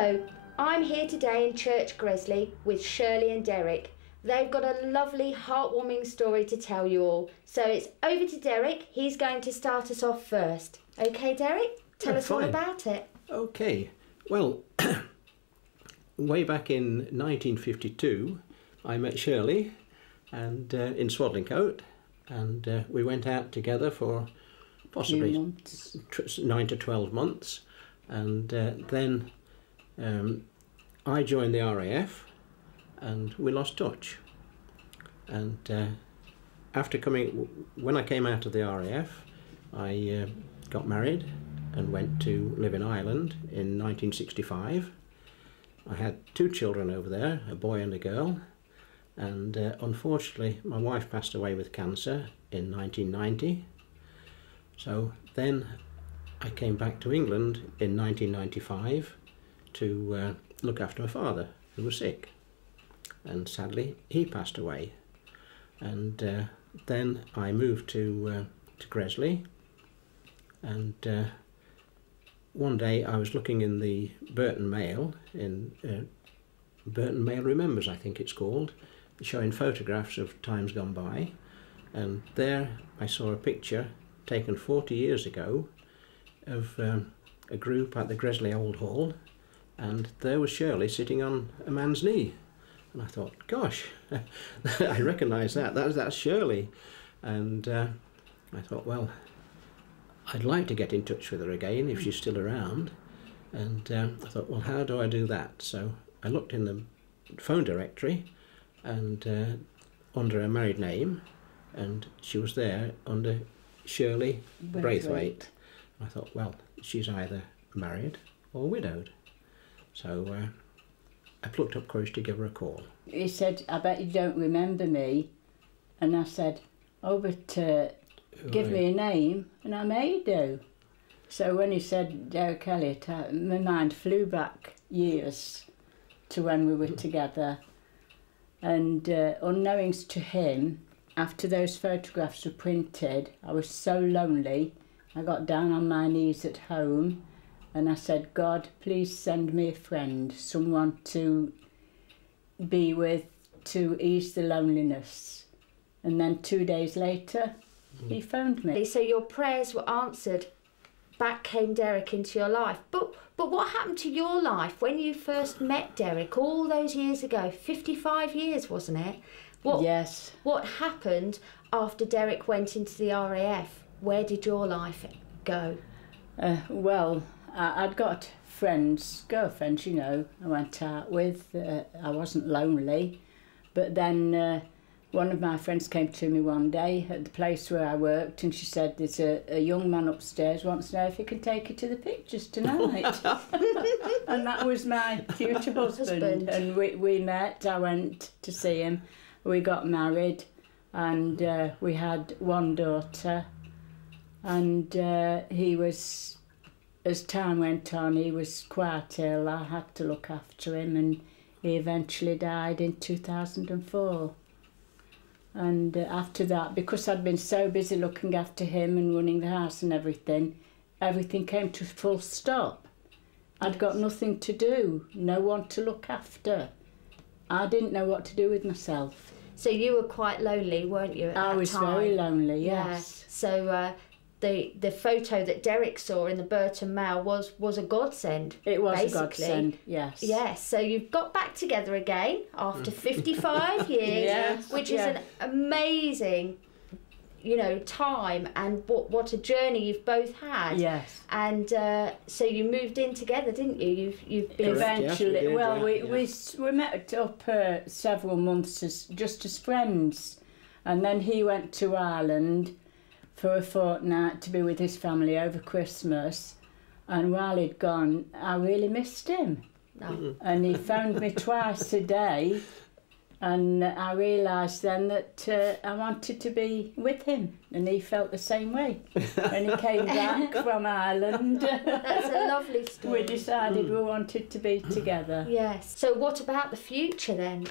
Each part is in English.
Hello, I'm here today in Church Gresley with Shirley and Derek. They've got a lovely, heartwarming story to tell you all. So it's over to Derek. He's going to start us off first. Okay, Derek? Tell us all about it. Okay. Well, way back in 1952, I met Shirley and in Swadlincote, and we went out together for possibly 9 to 12 months, and then I joined the RAF and we lost touch. And when I came out of the RAF, I got married and went to live in Ireland in 1965. I had 2 children over there, a boy and a girl, and unfortunately my wife passed away with cancer in 1990. So then I came back to England in 1995 to look after my father, who was sick, and sadly he passed away. And then I moved to Gresley, and one day I was looking in the Burton Mail, Burton Mail Remembers, I think it's called, showing photographs of times gone by, and there I saw a picture taken 40 years ago of a group at the Gresley Old Hall, and there was Shirley sitting on a man's knee. And I thought, gosh, I recognise that. That's Shirley. And I thought, well, I'd like to get in touch with her again if she's still around. And I thought, well, how do I do that? So I looked in the phone directory and under her married name, and she was there under Shirley Baithwaite. I thought, well, she's either married or widowed. So I plucked up courage to give her a call. He said, I bet you don't remember me. And I said, oh, but give me a name and I may do. So when he said Derek Elliott, my mind flew back years to when we were together. And unknowns to him, after those photographs were printed, I was so lonely. I got down on my knees at home and I said, God, please send me a friend, someone to be with, to ease the loneliness. And then 2 days later, he phoned me. So your prayers were answered. Back came Derek into your life. But what happened to your life when you first met Derek all those years ago? 55 years, wasn't it? Yes. What happened after Derek went into the RAF? Where did your life go? Well, I'd got girlfriends, you know, I went out with. I wasn't lonely. But then one of my friends came to me one day at the place where I worked, and she said, there's a young man upstairs wants to know if he can take you to the pictures tonight. And that was my future husband. And we met. I went to see him. We got married, and we had one daughter. And he was, as time went on, he was quite ill. I had to look after him, and he eventually died in 2004. And after that, because I'd been so busy looking after him and running the house and everything came to full stop. I'd got nothing to do, no one to look after. I didn't know what to do with myself. So you were quite lonely, weren't you, at that time? I was very lonely, yes. Yeah. So the photo that Derek saw in the Burton Mail was a godsend. It was basically. A godsend, yes. Yes, so you've got back together again after 55 years, yes, which is an amazing, you know, time, and what a journey you've both had. Yes. And so you moved in together, didn't you? You've been eventually. Yes, well, we met up several months just as friends, and then he went to Ireland for a fortnight to be with his family over Christmas, and while he'd gone, I really missed him. Oh. And he phoned me twice a day, and I realised then that I wanted to be with him, and he felt the same way. When he came back from Ireland, That's a lovely story. we decided we wanted to be together. Yes. So what about the future then?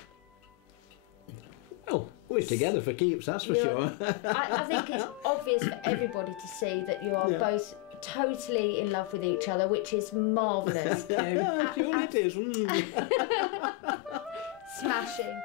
Well, we're together for keeps, that's for sure. I think it's obvious for everybody to see that you are both totally in love with each other, which is marvellous. Sure it is. Smashing.